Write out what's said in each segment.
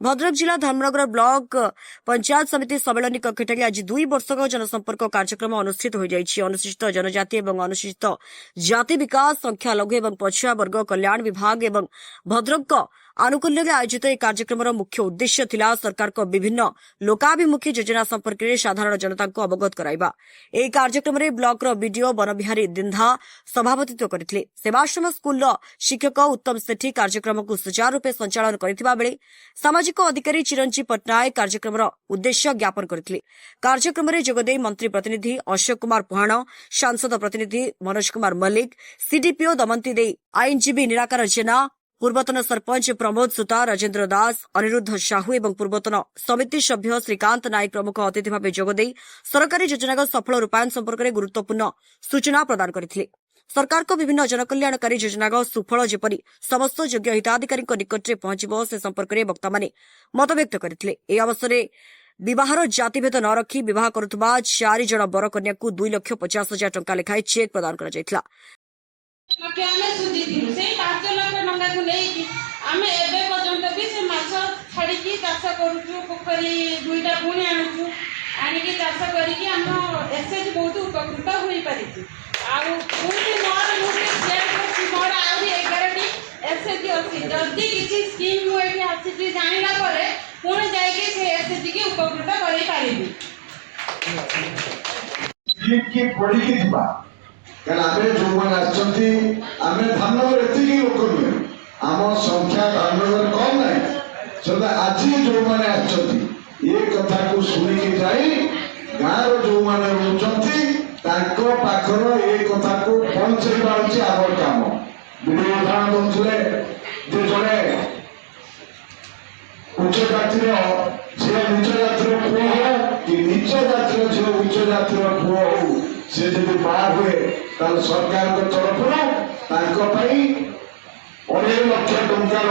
भद्रक जिला धर्मनगर ब्लॉक पंचायत समिति सम्मेलन कक्षठारे आज 2 वर्षक जनसंपर्क कार्यक्रम अनुष्ठित हो जाइछि। अनुसूचित जनजाति एवं अनुसूचित जाति विकास संख्यालघु एवं पछुआ वर्ग कल्याण विभाग एवं भद्रक आनुकूल्य आयोजित यह कार्यक्रम मुख्य उद्देश्य थिला सरकार को विभिन्न लोकाभिमुखी योजना संपर्क में साधारण जनता को अवगत कराइबा। यह कार्यक्रम में ब्लॉक बीडीओ बनबिहारी दिंधा सभापतित्व करथिले। सेवाश्रम स्कूल शिक्षक उत्तम सेठी कार्यक्रम को सुचारू रूपे संचालन करथिबा बेले सामाजिक अधिकारी चिरंजीव पटनायक कार्यक्रम उद्देश्य ज्ञापन करथिले। कार्यक्रम में जोगदे मंत्री प्रतिनिधि अशोक कुमार पुहाण, सांसद प्रतिनिधि मनोज कुमार मल्लिक, सीडीपीओ दमंती दे, आईनजीवी निराकार जेना, पूर्वतन सरपंच प्रमोद सुता, राजेन्द्र दास, अनिरुद्ध साहू एवं पूर्वतन समिति सभ्य श्रीकांत नायक प्रमुख अतिथि भाव जोगदे सरकारी योजना सफल रूपायन संपर्क में गुरुत्वपूर्ण सूचना प्रदान करथिले। सरकार को विभिन्न जनकल्याणकारी योजना सुफल जेपरी समस्त योग्य हिताधिकारी निकट में पहुंचब से संपर्क में वक्ता माने मत व्यक्त करथिले। एही अवसर विवाहर जातिभेद न रखी विवाह करुवा 4 जण बर कन्या को 2,50,000 टंका लेखाएं चेक प्रदान कर जदि किसी स्कीम मुझे आसी जाना पुणी जाकि उपकृत आमे जो मैंने आम धामनगर एति लोक नुहे आम संख्या धामनगर कम ना आज जो मैंने ये कथा को शुणिकी जाई गाँव जो मैंने रोचती पाखर ये कथा को पहुंचेगा हूँ आम काम विडियो उदाहरण दूसरे जड़े उच्च जातिर झील नीच जातिर पुओ हो कि नीच जातिर झील उच्च जातिर पुओ हो से जब बाहर हुए सरकार तरफ 2.5 लाख टंकार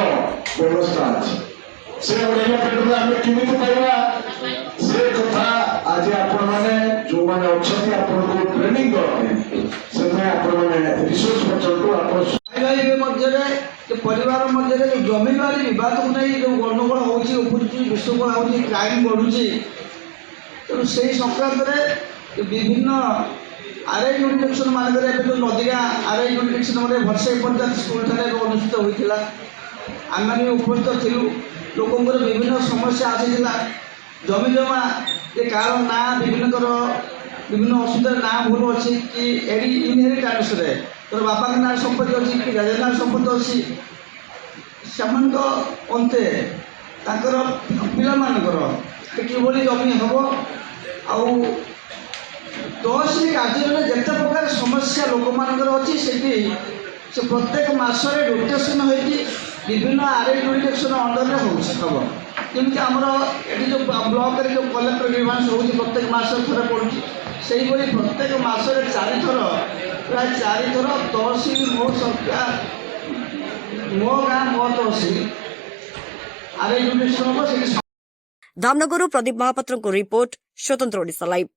व्यवस्था अच्छी से 2.5 लाख टंका आम केमी पाइबा से कथा आज आपण मैंने जो मैंने अच्छा आपको ट्रेनिंग करते से रिसोर्स पर्यटन परिवार मध्य जमीदारी विवाद को नहीं जो गंडगोल होती विशृंखला होती क्राइम बढ़ुची तेणु से संक्रांत में विभिन्न आरआई जुडिक्शन मानक जो नदिया आरआई जुडिक्शन वर्षे पंचायत स्कूल अनुष्ठित होता आम मैंने उपस्थित थिलु लोकंर विभिन्न समस्या आसीला जमी जमा ये कार ना विभिन्न असुविधा ना भूल अच्छी कि एडी इनहेरिटेंस तोर बापा के ना संपत्ति अच्छी कि राजा ना संपत्ति अच्छी सेमान अंते पिला मानकर किभली जमी हम आउ तहसिल कार्य जिते प्रकार समस्या लोक मानकर अच्छी से प्रत्येक मासरे रोटेशन होती विभिन्न आरआई जुडिक्शन अंडर हम जमी आमर ये जो ब्लॉक जो कलेक्टर ग्रीवांस हो प्रत्येक मास थर पड़ी से प्रत्येक मासरे 4 थर प्राय 4 थर तहसिल मो संख्या मो गाँ मो तहसिल आरआई जुडिक्शन हम। धामनगर प्रदीप महापात्र रिपोर्ट स्वतंत्र ओडिशा लाइव।